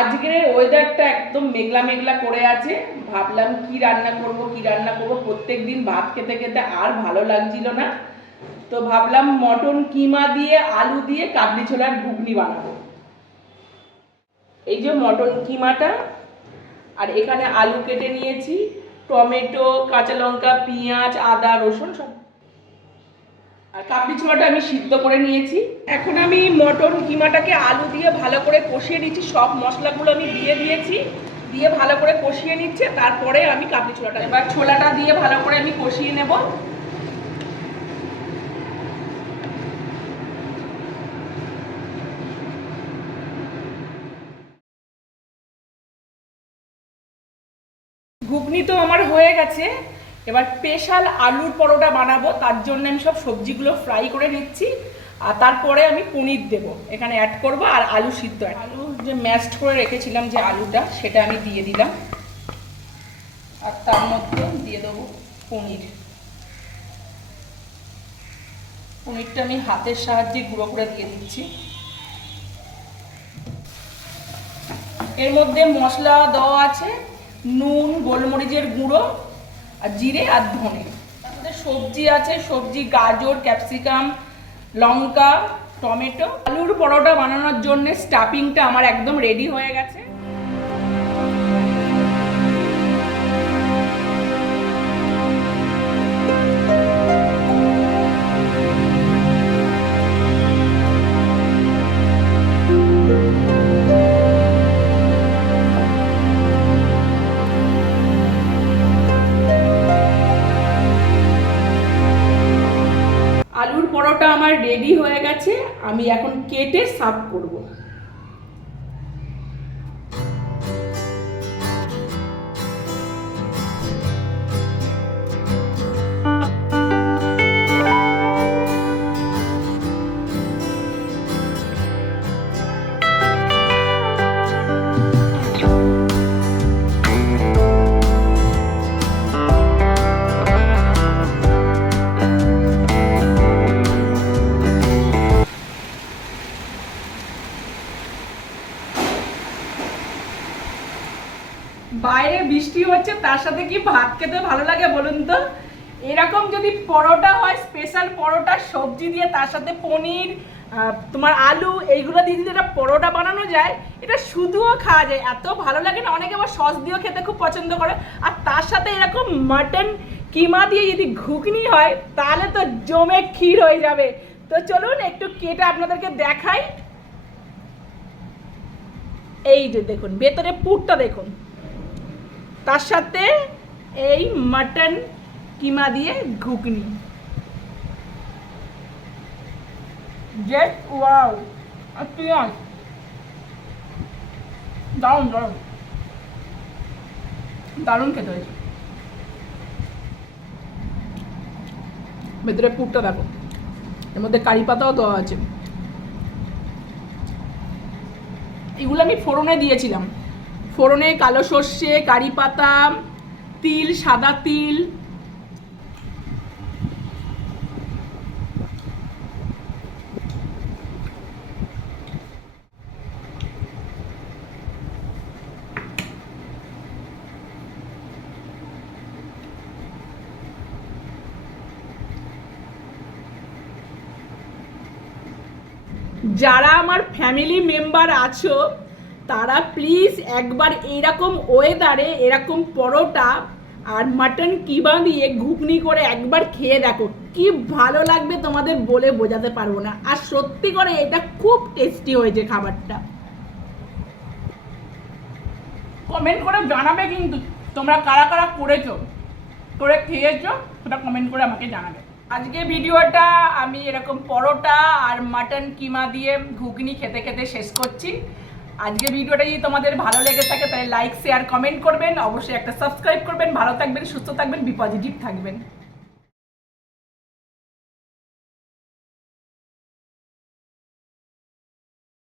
আজকের ওয়েদারটা একদম মেঘলা মেঘলা করে আছে, ভাবলাম কি রান্না করব প্রত্যেকদিন ভাত খেতে খেতে আর ভালো লাগছিল না, তো ভাবলাম মটন কিমা দিয়ে আলু দিয়ে কাবলি ছোলার ঘুগনি বানাবো। এই যে মটন কিমাটা, আর এখানে আলু কেটে নিয়েছি, টমেটো, কাঁচা লঙ্কা, পেঁয়াজ, আদা, রসুন সব, আর কাবলি ছোলাটা আমি সিদ্ধ করে নিয়েছি। এখন আমি মটন কিমাটাকে আলু দিয়ে ভালো করে কষিয়ে নিচ্ছি, সব মশলাগুলো আমি দিয়ে দিয়েছি, দিয়ে ভালো করে কষিয়ে নিচ্ছে, তারপরে আমি কাবলি ছোলাটা, এবার ছোলাটা দিয়ে ভালো করে আমি কষিয়ে নেব। ঘুগনি তো আমার হয়ে গেছে, এবার স্পেশাল আলুর পরোটা বানাবো, তার জন্য আমি সব সবজিগুলো ফ্রাই করে নিচ্ছি, আর তারপরে আমি পনির দেবো এখানে অ্যাড করব, আর আলু সিদ্ধ, আলু যে ম্যাশড করে রেখেছিলাম যে আলুটা, সেটা আমি দিয়ে দিলাম, আর তার মধ্যে দিয়ে দেবো পনির। পনিরটা আমি হাতের সাহায্যে গুঁড়ো করে দিয়ে দিচ্ছি। এর মধ্যে মশলা দেওয়া আছে, নুন, গোলমরিচের গুঁড়ো, আর জিরে আর ধনে। তারপরে সবজি আছে, সবজি গাজর, ক্যাপসিকাম, লঙ্কা, টমেটো। আলুর পরোটা বানানোর জন্য স্টাফিংটা আমার একদম রেডি হয়ে গেছে। আলুর পরোটা আমার রেডি হয়ে গেছে, আমি এখন কেটে সার্ভ করব। বাইরে বৃষ্টি হচ্ছে, তার সাথে কি ভাত খেতে ভালো লাগে বলুন তো? এরকম যদি পরোটা হয়, স্পেশাল পরোটা, সবজি দিয়ে, তার সাথে পনির, তোমার আলু, এইগুলো দিয়ে যদি একটা পরোটা বানানো যায়, এটা শুধুও খাওয়া যায়, এত ভালো লাগে না। অনেকে আবার সস দিয়েও খেতে খুব পছন্দ করে, আর তার সাথে এরকম মাটন কিমা দিয়ে যদি ঘুগনি হয়, তাহলে তো জমে ক্ষীর হয়ে যাবে। তো চলুন একটু কেটে আপনাদেরকে দেখাই। এই যে দেখুন, ভেতরে পুরটা দেখুন, তার সাথে এই মাটন কিমা দিয়ে ঘুগনি, জাস্ট ওয়াও। আর পেঁয়াজ দারুণ দারুণ দারুণ খেতে হয়েছে। ভেতরে পুরটা দেখো, এর মধ্যে কারি পাতাও দেওয়া আছে। এগুলো আমি ফোড়নে দিয়েছিলাম, ফোড়নে কালো সর্ষে, কারি পাতা, তিল, সাদা তিল, যারা আমার ফ্যামিলি মেম্বার আছো, তারা প্লিজ একবার এইরকম ওয়েদারে এরকম পরোটা আর মাটন কিমা দিয়ে ঘুগনি করে একবার খেয়ে দেখো, কি ভালো লাগবে তোমাদের বলে বোঝাতে পারবো না। আর সত্যি করে এটা খুব টেস্টি হয়েছে খাবারটা। কমেন্ট করে জানাবে কিন্তু তোমরা কারা কারা করেছো, করে খেয়েছো, সেটা কমেন্ট করে আমাকে জানাবে। আজকে ভিডিওটা আমি এরকম পরোটা আর মাটন কিমা দিয়ে ঘুগনি খেতে খেতে শেষ করছি। আজকে ভিডিওটা যদি তোমাদের ভালো লেগে থাকে, তাহলে লাইক, শেয়ার, কমেন্ট করবেন, অবশ্যই একটা সাবস্ক্রাইব করবেন। ভালো থাকবেন, সুস্থ থাকবেন, বি পজিটিভ থাকবেন।